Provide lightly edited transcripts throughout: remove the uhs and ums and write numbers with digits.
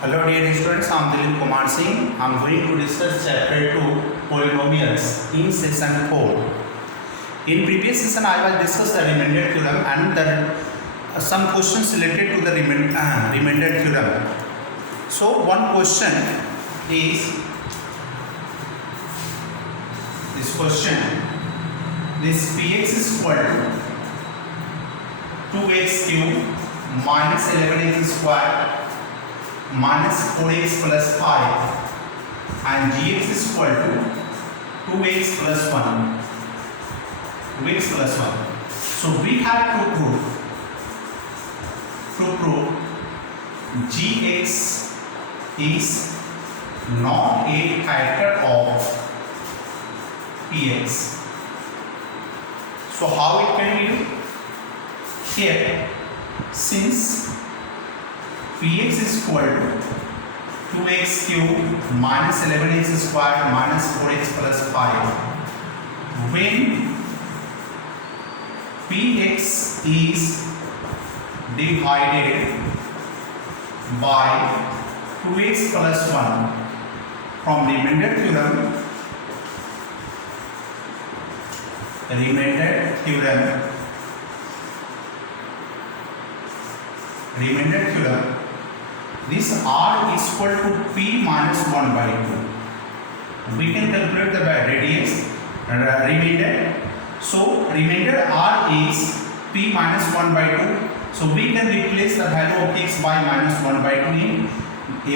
Hello dear students, I am Dilip Kumar Singh. I am going to discuss chapter 2 Polynomials in session 4. In previous session I was discussed the remainder theorem and some questions related to the remainder theorem. So one question is this question: this px is equal to 2x cube minus 11x square minus 4x plus 5 and gx is equal to 2x plus 1. 2x plus 1. So we have to prove gx is not a factor of px. So how it can be? Here, since px is equal to 2x cube minus 11x square minus 4x plus 5, when px is divided by 2x plus 1 from remainder theorem, this r is equal to p minus 1 by 2. We can calculate the radius remainder. So remainder r is p minus 1 by 2. So we can replace the value of x by minus 1 by 2 in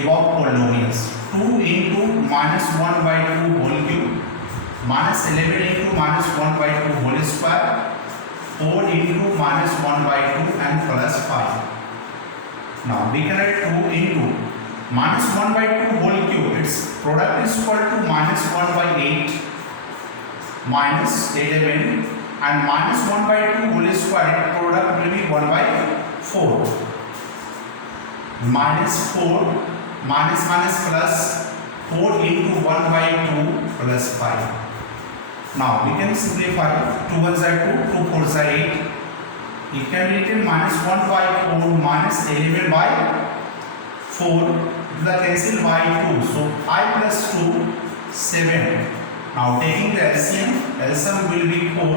above polynomials. 2 into minus 1 by 2 whole cube minus 11 into minus 1 by 2 whole square, 4 into minus 1 by 2 and plus 5. Now we can write 2 into minus 1 by 2 whole cube. Its product is equal to minus 1 by 8 minus 11 and minus 1 by 2 whole square. Product will be 1 by 4. Minus 4 minus plus 4 into 1 by 2 plus 5. Now we can simplify. 2 1s are 2, 2 4s are 8. It can be written minus 1 by 4 minus 11 by 4. The cancel by 2. So 5 plus 2, 7. Now taking the LCM will be 4.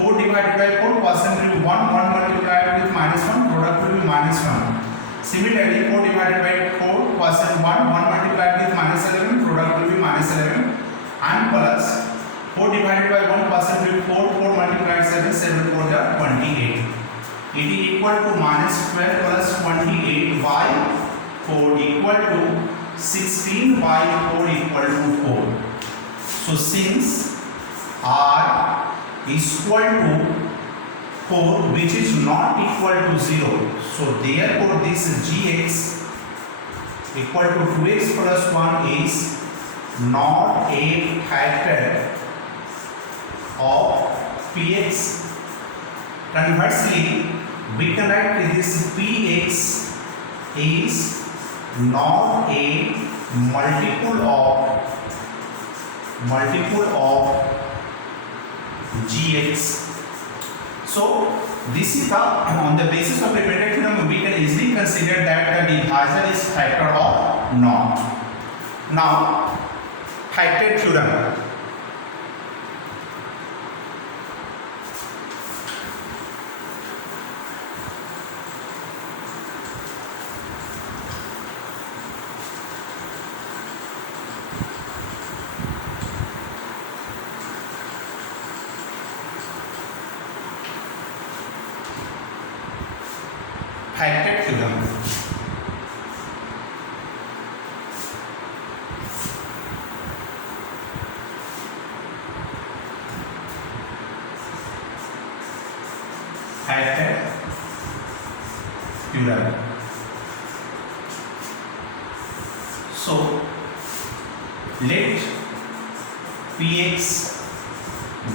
4 divided by 4, quotient will be 1. 1 multiplied with minus 1, product will be minus 1. Similarly, 4 divided by 4, quotient 1. 1 multiplied with minus 11, product will be minus 11. And plus 4 divided by 1, quotient will be 4. 4 multiplied 7, 7 4 are 28. It is equal to minus 12 plus 28 by 4 equal to 16 by 4 equal to 4. So since r is equal to 4 which is not equal to 0, so therefore this gx equal to 2x plus 1 is not a factor of px. Conversely, we can write this px is not a multiple of gx. So this is on the basis of remainder theorem we can easily consider that the divisor is factor or not. Now factor theorem. Factor theorem. Factor theorem. So let px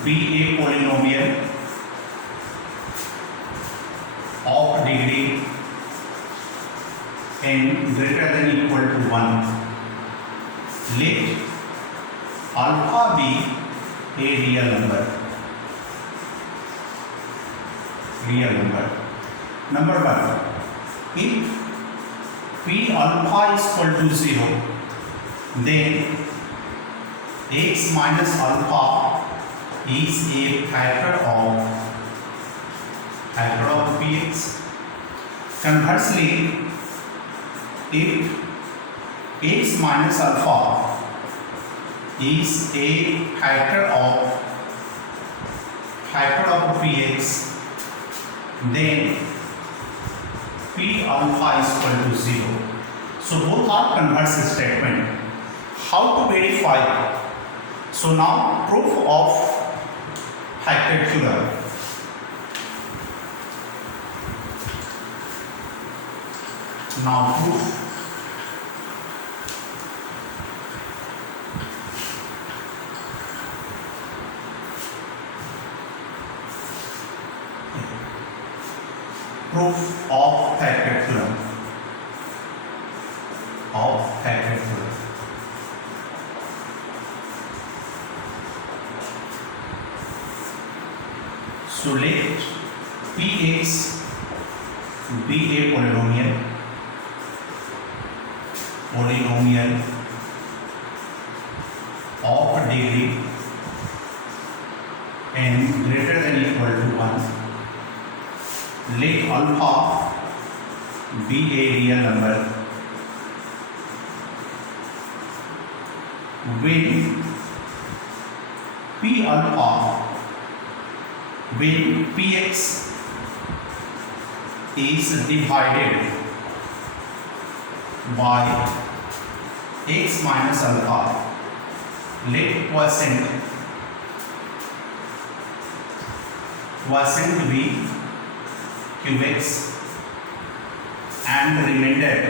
be a polynomial of degree n greater than equal to 1. Let alpha be a real number. Number 1, if P alpha is equal to 0, then x minus alpha is a factor of Px. Conversely, if x minus alpha is a factor of Px, then P alpha is equal to 0. So both are converse statement. How to verify? So now proof of factor theorem. Now proof. Proof of factor theorem. So let Px be a polynomial of degree n greater than equal to 1. Let alpha be a real number when P alpha, when Px is divided by x minus alpha, let quotient be qx and remainder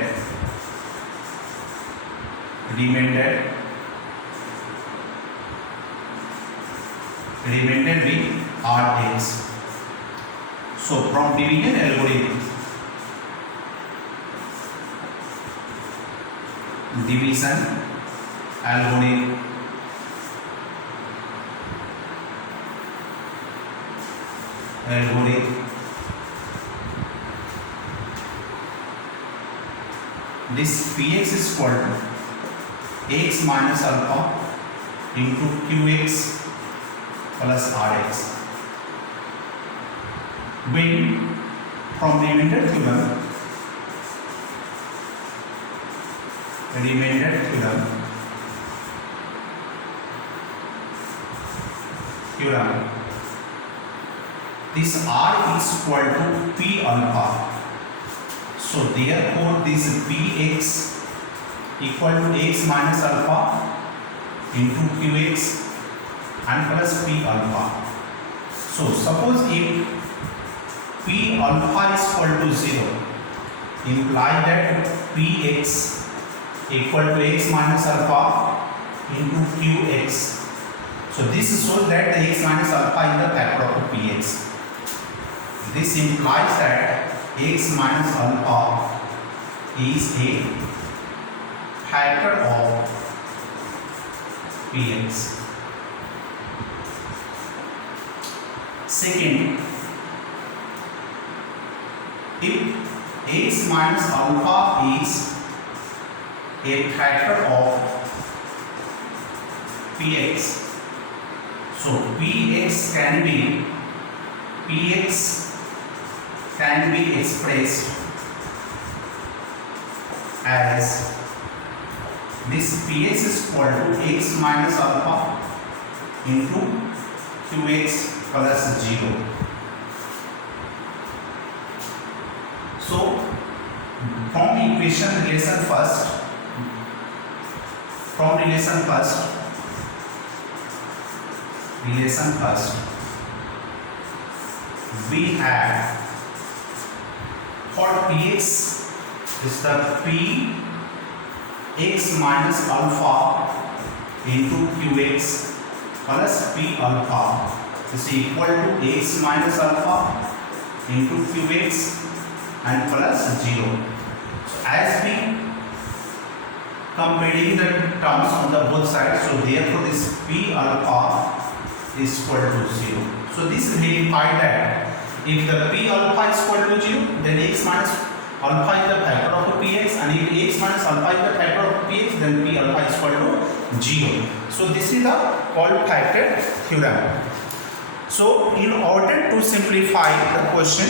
be rx. So from division algorithm, this Px is equal to x minus alpha into qx plus rx. When from remainder theorem, this r is equal to P alpha. So therefore this Px equal to x minus alpha into qx and plus P alpha. So suppose if P alpha is equal to 0, imply that Px equal to x minus alpha into qx. So this shows that the x minus alpha is the factor of Px. This implies that x minus alpha is a factor of Px. Second, if x minus alpha is a factor of Px, so Px can be expressed as this Px is equal to x minus alpha into qx plus 0. So from equation relation first, we have for Px is the P x minus alpha into qx plus P alpha is equal to x minus alpha into qx and plus 0. So as we comparing the terms on the both sides, so therefore this P alpha is equal to 0. So this verifies that if the P alpha is equal to 0, then x minus alpha is the factor of Px, and if minus alpha is the factor of Px, then P alpha is equal to 0. So this is the called factor theorem. So in order to simplify the question,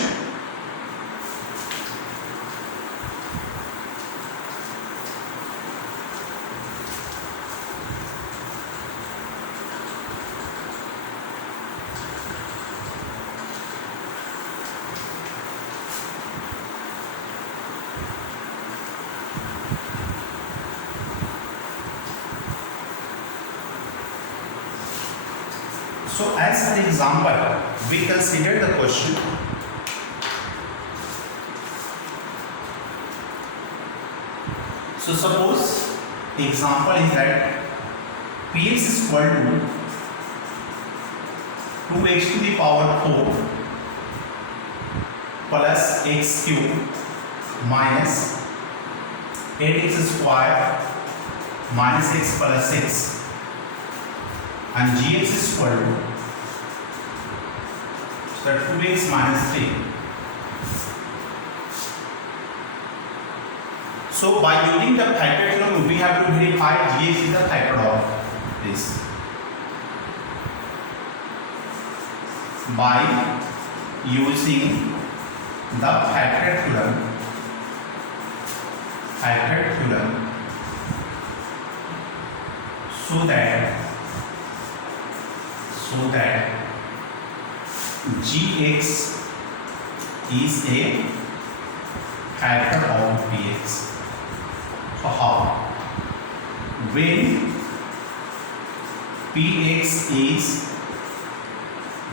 so as an example, we consider the question. So suppose the example is that Px is equal to 2x to the power 4 plus x cube minus 8x square minus x plus 6 and gx is equal to so 2x minus 3. So by using the factor theorem, we have to verify gx is the factor of this. By using the factor theorem, so that gx is a factor of px. So how? When px is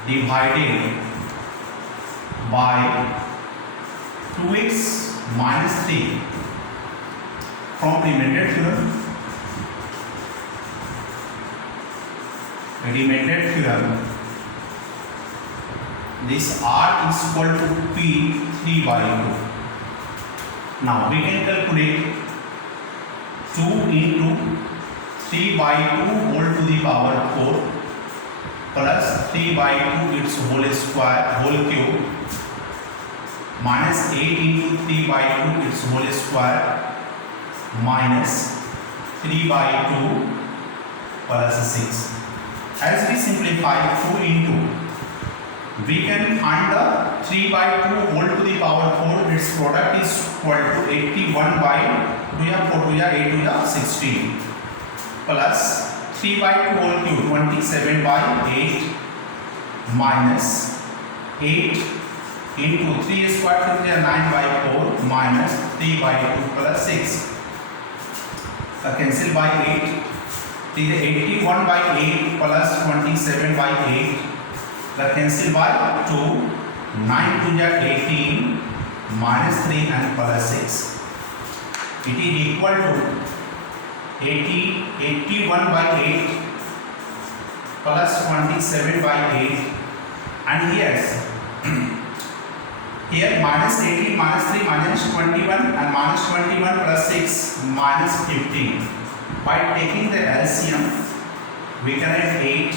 divided by 2x minus 3 from remainder theorem, this r is equal to p 3 by 2. Now we can calculate 2 into 3 by 2 whole to the power 4 plus 3 by 2 its whole cube minus 8 into 3 by 2 its whole square minus 3 by 2 plus 6. As we simplify 2 into, we can find the 3 by 2 whole to the power 4, its product is equal to 81 by 2 या 4 2 या 8 2 या 16 plus 3 by 2 whole cube 27 by 8 minus 8 into 3 square 2 9 by 4 minus 3 by 2 plus 6. So cancel by 8. 81 by 8 plus 27 by 8. The cancel by 2. 9 to 18 minus 3 and plus 6. It is equal to 81 by 8 plus 27 by 8, and here minus 18 minus 3 minus 21 and minus 21 plus 6 minus 15. By taking the LCM, we can add 8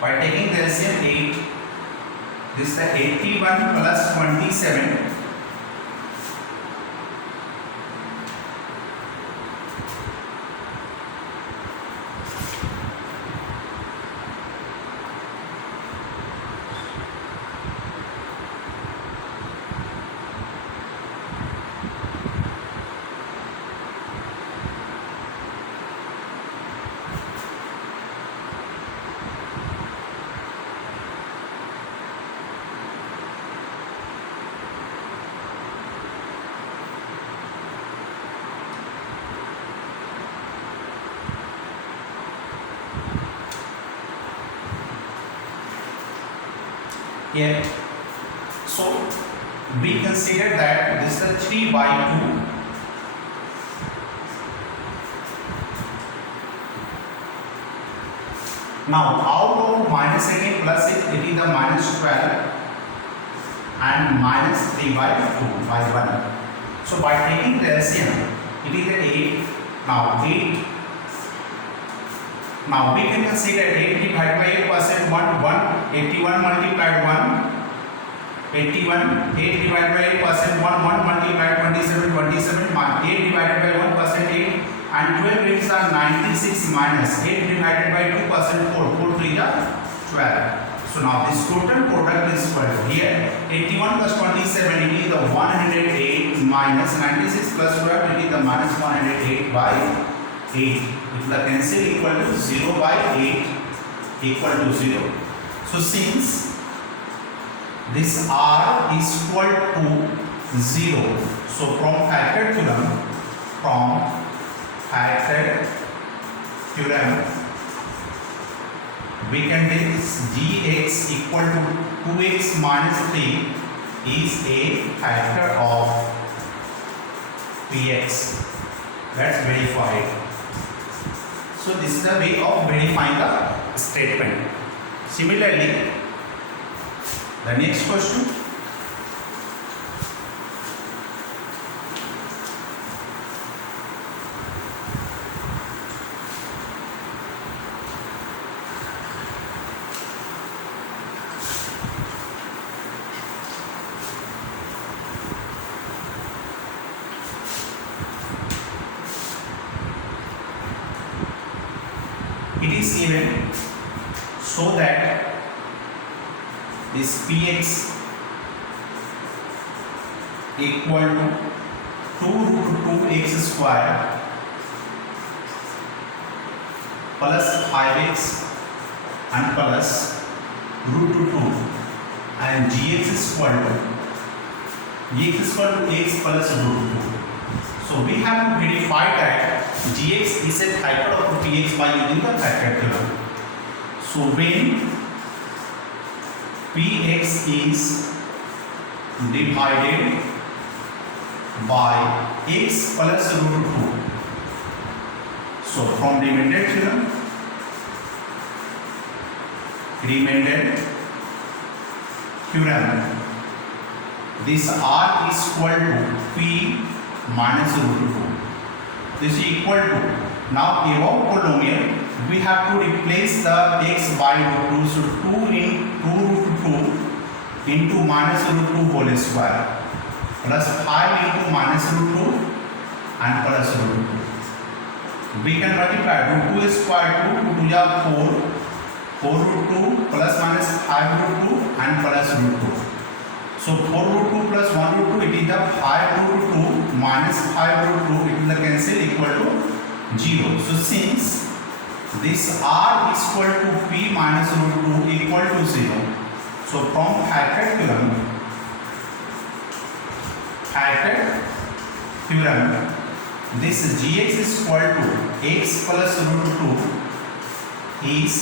by taking the LCM 8. This is the 81 plus 27 here. So we consider that this is the 3 by 2 now out of minus 18 plus 6 it is the minus 12 and minus 3 by 2 by 1. So by taking the LCM it is the 8. Now 8. Now we can consider 8 divided by 8% 1 81 multiplied 1, 81, 8 divided by 8%, 1 multiplied 27, 27, 8 divided by 1%, 8, and 12 8s are 96 minus 8 divided by 2%, 4, 4 3 are 12. So now this total product is equal to here 81 plus 27, it is the 108 minus 96 plus 12, it is the minus 108 by 8. If the cancel equal to 0 by 8 equal to 0. So since this R is equal to 0, so from factor theorem, we can take gx equal to 2x minus 3 is a factor of px. That's verified. So this is the way of verifying the statement. Similarly, the next question. It is given so that this px equal to 2 root 2x square plus 5x and plus root 2 and gx is equal to x plus root 2. So we have to verify that gx is a factor of px by using the factor theorem. So when px is divided by x plus root 2, so from remainder theorem, this r is equal to p minus root 2. This is equal to, now above polynomial we have to replace the x by root 2, so 2 root 2 into minus root 2 whole square plus 5 into minus root 2 and plus root 2. We can multiply root 2 square 2 to the 4 root 2 plus minus 5 root 2 and plus root 2. So 4 root 2 plus 1 root 2, it is the 5 root 2 minus 5 root 2, it is the cancel equal to 0. So since this r is equal to p minus root 2 equal to 0, so from factor theorem, this gx is equal to x plus root 2 is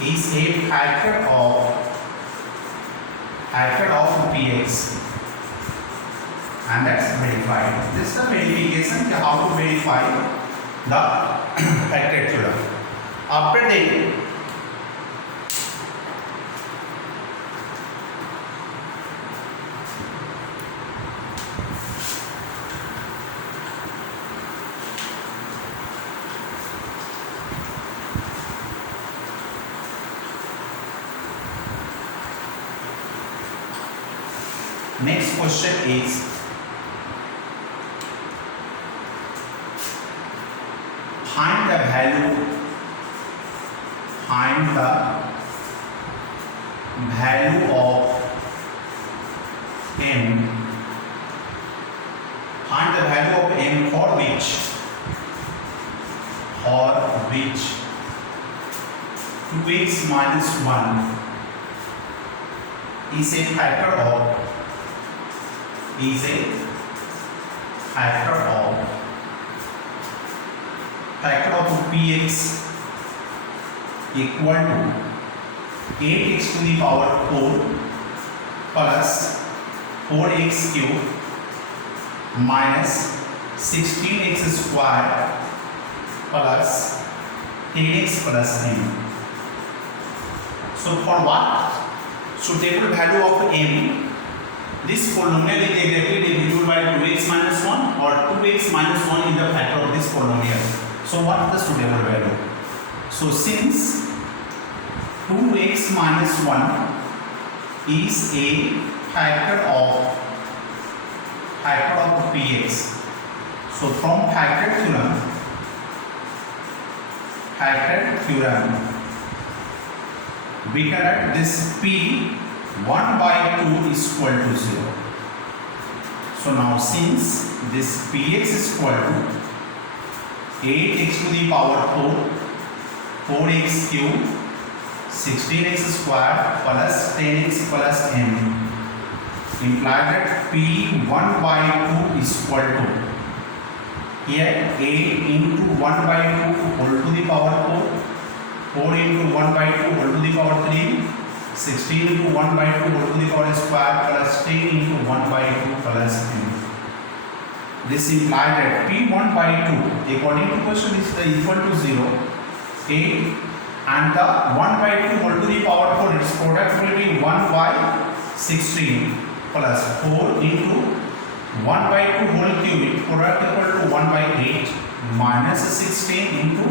a factor of px, and that's verified. This is the verification how to verify the factor theorem. After that, next question is find the value of m. Find the value of m for which 2x minus 1 is a factor of px equal to 8x to the power 4 plus 4x cube minus 16x square plus 10x plus m. So for what? Suitable value of m. This polynomial is exactly divisible by 2x minus 1 or 2x minus 1 is the factor of this polynomial. So what is the suitable value? So since 2x minus 1 is a factor of px. So from factor theorem, we can write this p 1 by 2 is equal to 0. So now since this px is equal to 8x to the power 4, 4x cube, 16x square plus 10x plus n, imply that p 1 by 2 is equal to, here 8 into 1 by 2 whole to the power 4, 4 into 1 by 2 whole to the power 3, 16 into 1 by 2 whole to the power square plus 10 into 1 by 2 plus n. This implies that p1 by 2 according to question is equal to 0, 8, and the 1 by 2 whole to the power 4, its product will be 1 by 16 plus 4 into 1 by 2 whole cube, its product equal to 1 by 8 minus 16 into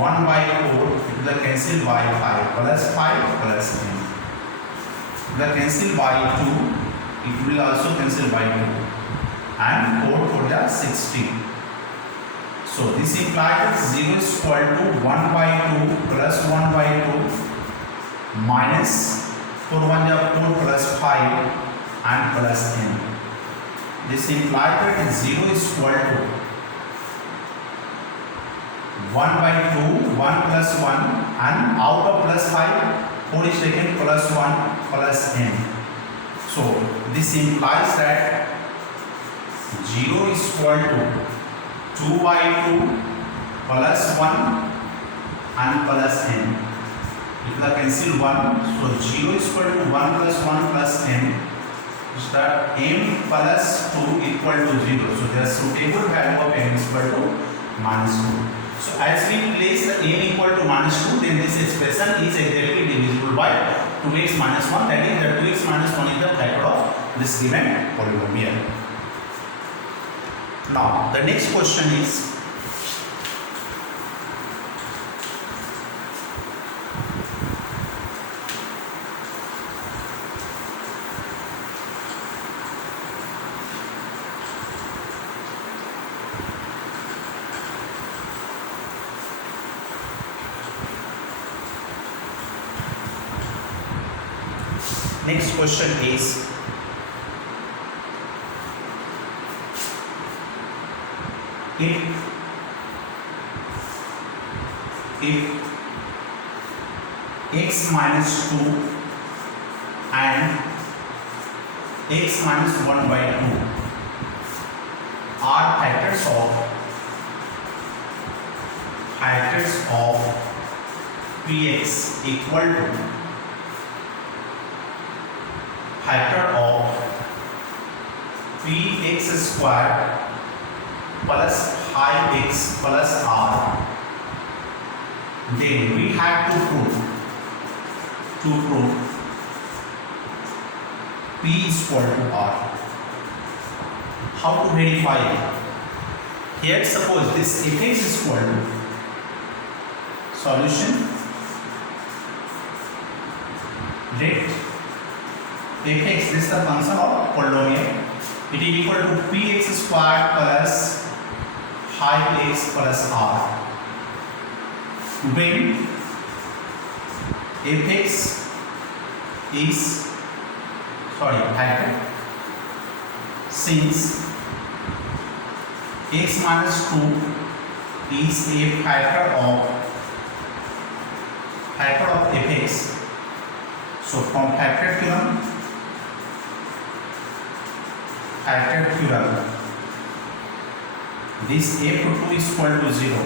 1 by 4, it will cancel by 5 plus 5 plus 10. The cancel by 2, it will also cancel by 2, and 4 for the 16. So this implies 0 is equal to 1 by 2 plus 1 by 2 minus 4 1 is 4 plus 5 and plus n. This implies that 0 is equal to 1 by 2, 1 plus 1, and out of plus 5, 4 is taken plus 1 plus n. So this implies that 0 is equal to 2 by 2 plus 1 and plus n. If the cancel 1, so 0 is equal to 1 plus 1 plus n. So that m plus 2 equal to 0. So the suitable value of m is equal to minus 2. So as we place the m equal to minus 2, then this expression is exactly divisible by 2x minus 1. That is, the 2x minus 1 is the factor of this given polynomial. Now the next question is, if x minus 2 and x minus 1 by 2 are factors of px equal to factor of px square plus 5x plus r, then we have to prove p is equal to r. How to verify it? Here suppose this fx is equal to solution, let fx, this is the function of polynomial, it is equal to px square plus 5x plus r, when fx is factor, since x minus 2 is a factor of fx, so from factor theorem, this f2 is equal to 0,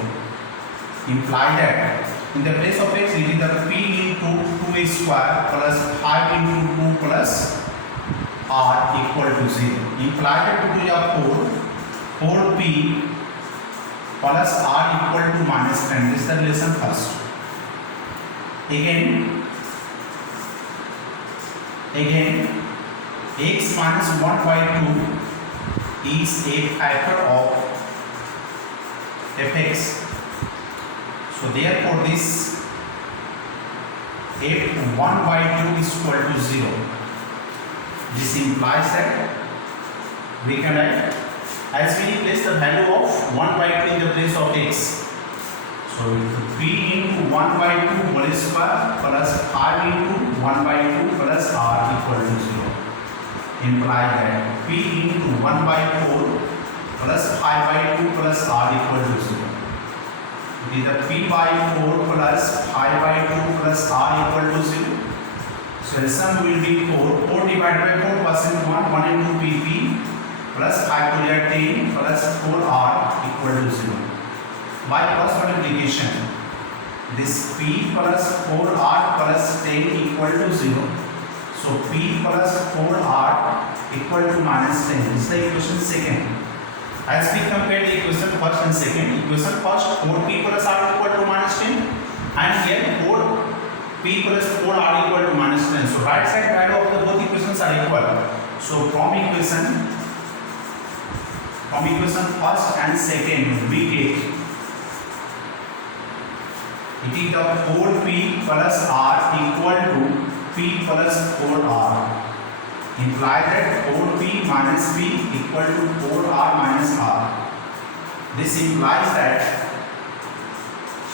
imply that in the place of x it is the p into 2a square plus 5 into 2 plus r equal to 0, imply that 2 is 4p plus r equal to minus 10. This is the relation first. Again x minus 1 by 2 is a factor of fx. So therefore this if 1 by 2 is equal to 0. This implies that we can write as we place the value of 1 by 2 in the place of x. So p into 1 by 2 whole square plus 5 into 1 by 2 plus r equal to 0. Imply that p into 1 by 4 plus 5 by 2 plus r equal to 0. It is the p by 4 plus 5 by 2 plus r equal to 0. So the sum will be 4 divided by 4 percent 1 into pp plus 5 to the 10 plus 4r equal to 0. By cross multiplication, this p plus 4r plus 10 equal to 0. So p plus 4r equal to minus 10. This is the equation second. As we compare the equation first and second, equation first 4p plus r equal to minus 10 and here 4p plus 4r equal to minus 10. So right side value of the both equations are equal. So from equation first and second we get it is the 4p plus r equal to p plus 4r. Imply that 4p minus p equal to 4r minus r. This implies that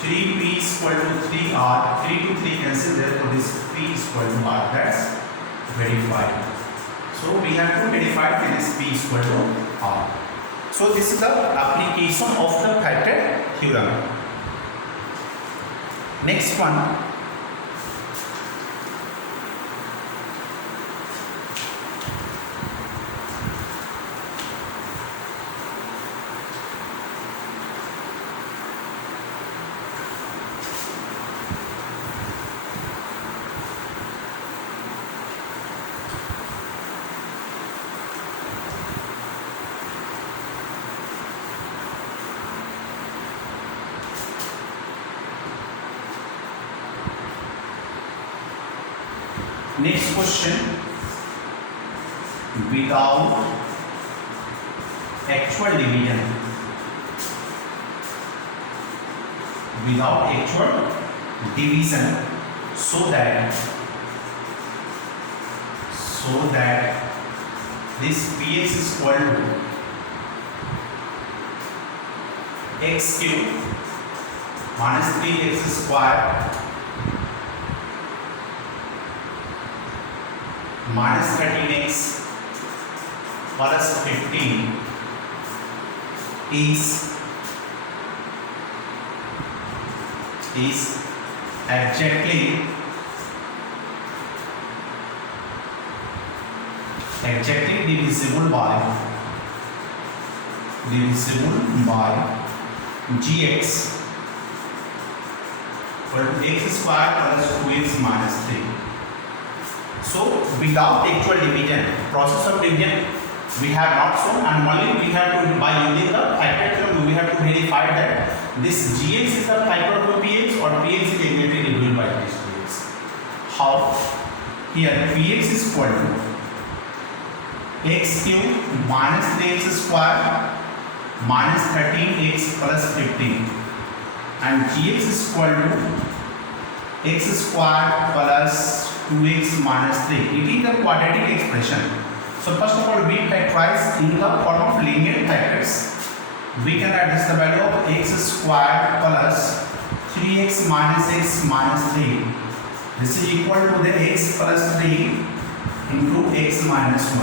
3p is equal to 3r. 3 to 3 cancel, therefore this p is equal to r. That's verified. So we have to verify that this p is equal to r. So this is the application of the factor theorem. Next one, next question, without actual division, so that this px is equal to x cube minus 3x square minus 13x plus 15 is exactly divisible by gx equal to x square plus 2x minus 3. So without actual division, process of division we have not shown, and only we have to, by using the factor theorem, we have to verify that this gx is the factor of px or px is exactly divisible by this gx. How? Here px is equal to x cube minus 3x square minus 13x plus 15 and gx is equal to x square plus 2x minus 3. It is the quadratic expression. So first of all, we factorize in the form of linear factors. We can write this the value of x square plus 3x minus x minus 3. This is equal to the x plus 3 into x minus 1.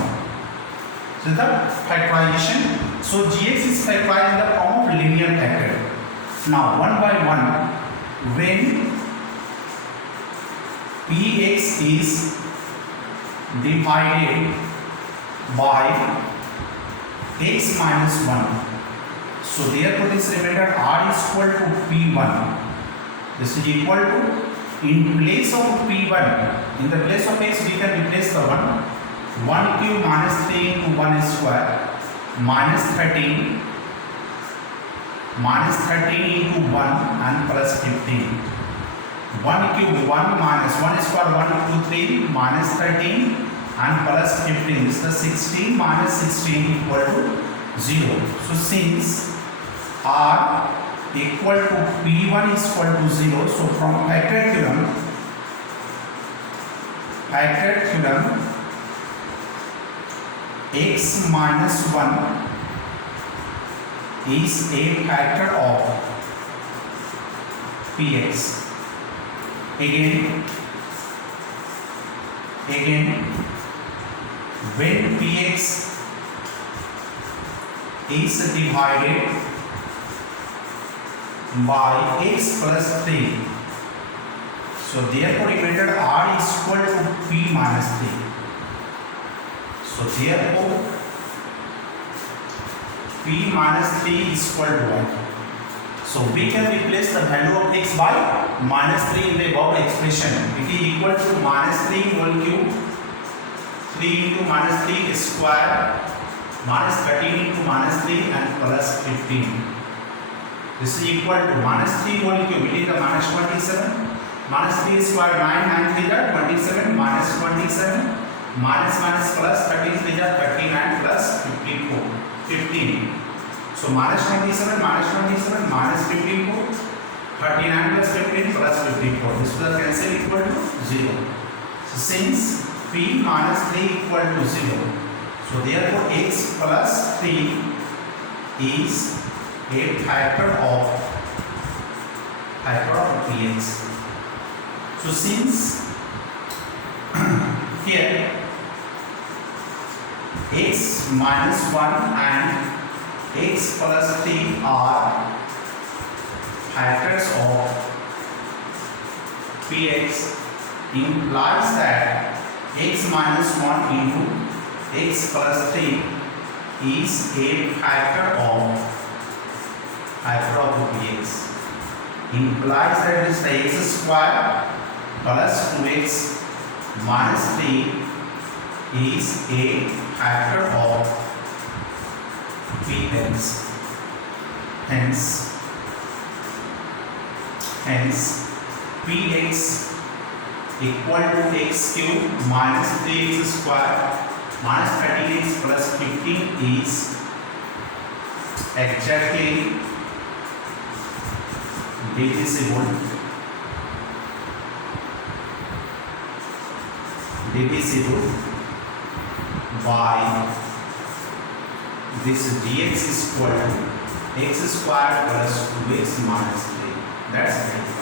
So the factorization. So gx is factorized in the form of linear factor. Now one by one, when px is divided by x minus 1. So therefore this remainder r is equal to p1. This is equal to, in place of p1, in the place of x we can replace the 1 cube minus 3 into 1 square minus 13 into 1 and plus 15. 1 cube 1 minus 1 square 1 2 3 minus 13 and plus 15. This is the 16 minus 16 equal to 0. So since r equal to p1 is equal to 0, so from factor theorem factor theorem, x minus 1 is a factor of px. Again, when px is divided by x plus 3, so therefore you method r is equal to p minus 3. So therefore p minus 3 is equal to 1. So we can replace the value of x by minus 3 in the above expression. It is equal to minus 3 whole cube, 3 into minus 3 square, minus 13 into minus 3 and plus 15. This is equal to minus 3 whole cube, it is the minus 27, minus 3 square 9, 9 3 are 27, minus 27, minus minus plus 13 3 are 39 plus 15. So minus 27, minus 54, 39 plus 15 plus 54. This will cancel equal to 0. So since p minus 3 equal to 0, so therefore x plus 3 is a factor of px. So since here x minus 1 and x plus 3 are factors of px, implies that x minus 1 into x plus 3 is a factor of px. Implies that this x square plus 2x minus 3 is a factor of px. Hence px equal to x cube minus 3x square minus 13x plus 15 is exactly divisible by this dx is equal to x square plus 2x minus 3. That's right.